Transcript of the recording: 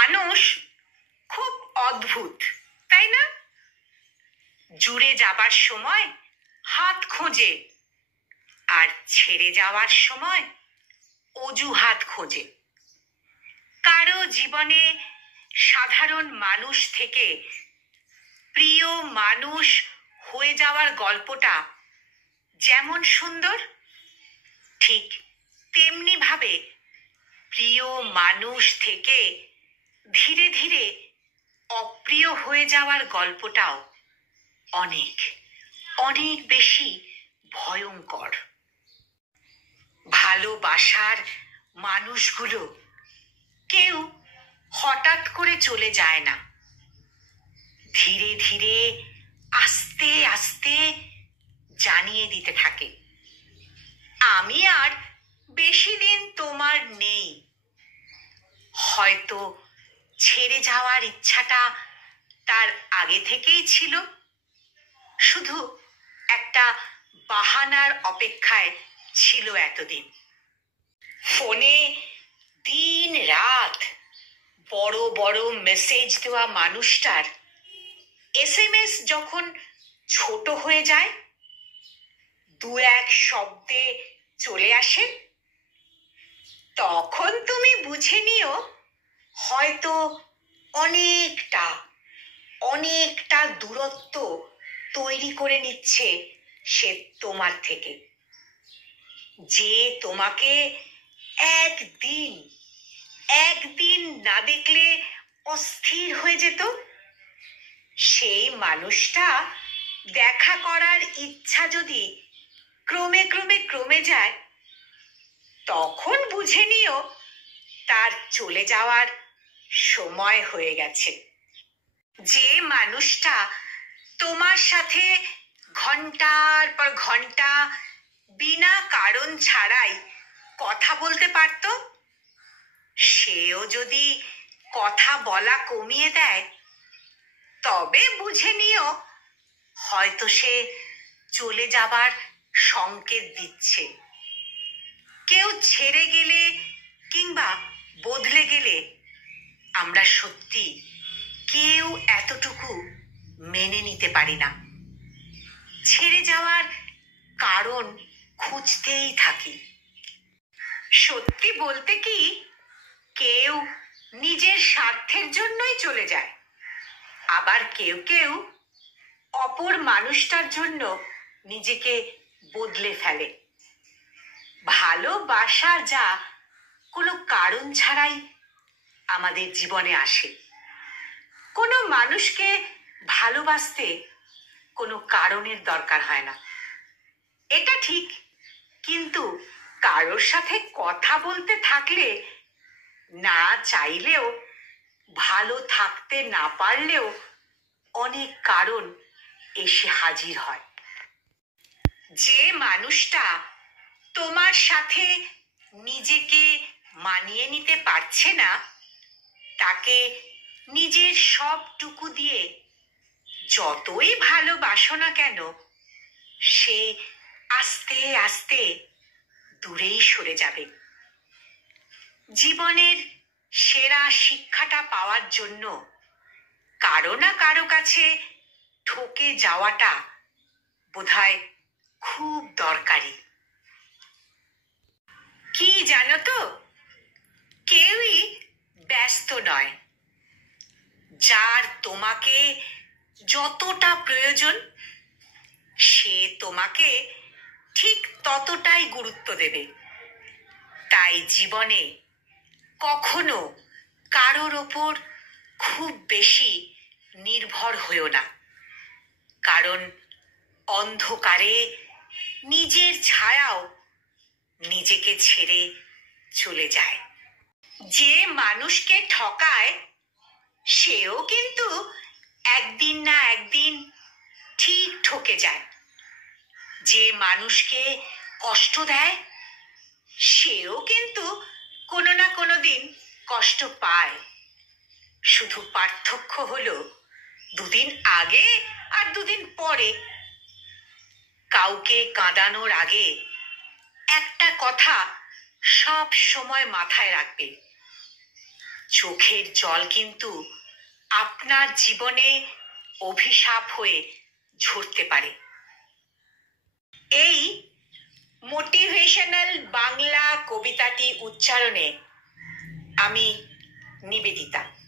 মানুষ খুব অদ্ভুত, তাই না? জুড়ে যাবার সময় হাত খোঁজে, আর ছেড়ে যাওয়ার সময় অজুহাত খোঁজে। কারো জীবনে সাধারণ মানুষ থেকে প্রিয় মানুষ হয়ে যাওয়ার গল্পটা যেমন সুন্দর, ঠিক তেমনি ভাবে প্রিয় মানুষ থেকে ধীরে ধীরে অপ্রিয় হয়ে যাওয়ার গল্পটাও অনেক অনেক বেশি ভয়ঙ্কর। ভালোবাসার মানুষগুলো কেউ হঠাৎ করে চলে যায় না, ধীরে ধীরে আস্তে আস্তে জানিয়ে দিতে থাকে, আমি আর বেশি দিন তোমার নেই। হয়তো ছেড়ে যাওয়ার ইচ্ছাটা তার আগে থেকেই ছিল, শুধু একটা বাহানার অপেক্ষায় ছিল এতদিন। ফোনে দিন রাত বড় বড় মেসেজ দেওয়া মানুষটার SMS যখন ছোট হয়ে যায়, দু এক শব্দে চলে আসে, তখন তুমি বুঝে নিও হয়তো অনেকটা অনেকটা দূরত্ব তৈরি করে নিচ্ছে সে তোমার থেকে। যে তোমাকে একদিন একদিন না দেখলে অস্থির হয়ে যেত, সেই মানুষটা দেখা করার ইচ্ছা যদি ক্রমে ক্রমে কমে যায়, তখন বুঝে নিও তার চলে যাওয়ার সময় হয়ে গেছে। যে মানুষটা তোমার সাথে ঘন্টার পর ঘন্টা বিনা কারণ ছাড়াই কথা বলতে পারত, সেও যদি কথা বলা কমিয়ে দেয়, তবে বুঝে নিও হয়তো সে চলে যাবার সংকেত দিচ্ছে। কেউ ছেড়ে গেলে কিংবা বদলে গেলে আমরা সত্যি কেউ এতটুকু মেনে নিতে পারি না, ছেড়ে যাওয়ার কারণ খুঁজতেই থাকি। সত্যি বলতে কি, কেউ নিজের স্বার্থের জন্যই চলে যায়, আবার কেউ কেউ অপর মানুষটার জন্য নিজেকে বদলে ফেলে। ভালোবাসা যা কোনো কারণ ছাড়াই আমাদের জীবনে আসে। কোনো মানুষকে ভালোবাসতে কোনো কারণের দরকার হয় না, এটা ঠিক। কিন্তু কারোর সাথে কথা বলতে থাকলে, না চাইলেও, ভালো থাকতে না পারলেও অনেক কারণ এসে হাজির হয়। যে মানুষটা তোমার সাথে নিজেকে মানিয়ে নিতে পারছে না, তাকে নিজের সবটুকু দিয়ে যতই ভালোবাসো না কেন, সে আস্তে আস্তে দূরেই সরে যাবে। জীবনের সেরা শিক্ষাটা পাওয়ার জন্য কারো না কারো কাছে ঠকে যাওয়াটা বোধহয় খুব দরকারি। কি জানো তো, কেউই ব্যস্ত নয়। যার তোমাকে যতটা প্রয়োজন, সে তোমাকে ঠিক ততটাই গুরুত্ব দেবে। তাই জীবনে কখনো কারোর ওপর খুব বেশি নির্ভর হইও না, কারণ অন্ধকারে নিজের ছায়াও নিজেকে ছেড়ে চলে যায়। যে মানুষকে ঠকায়, সেও কিন্তু একদিন না একদিন ঠিক ঠকে যায়। যে মানুষকে কষ্ট দেয়, সেও কিন্তু কোনো না কোনো দিন কষ্ট পায়। শুধু পার্থক্য হলো দুদিন আগে আর দুদিন পরে। কাউকে কাঁদানোর আগে একটা কথা সব সময় মাথায় রাখবে, চোখের জল কিন্তু আপনার জীবনে অভিশাপ হয়ে ঝরতে পারে। এই মোটিভেশনাল বাংলা কবিতাটি উচ্চারণে আমি নিবেদিতা।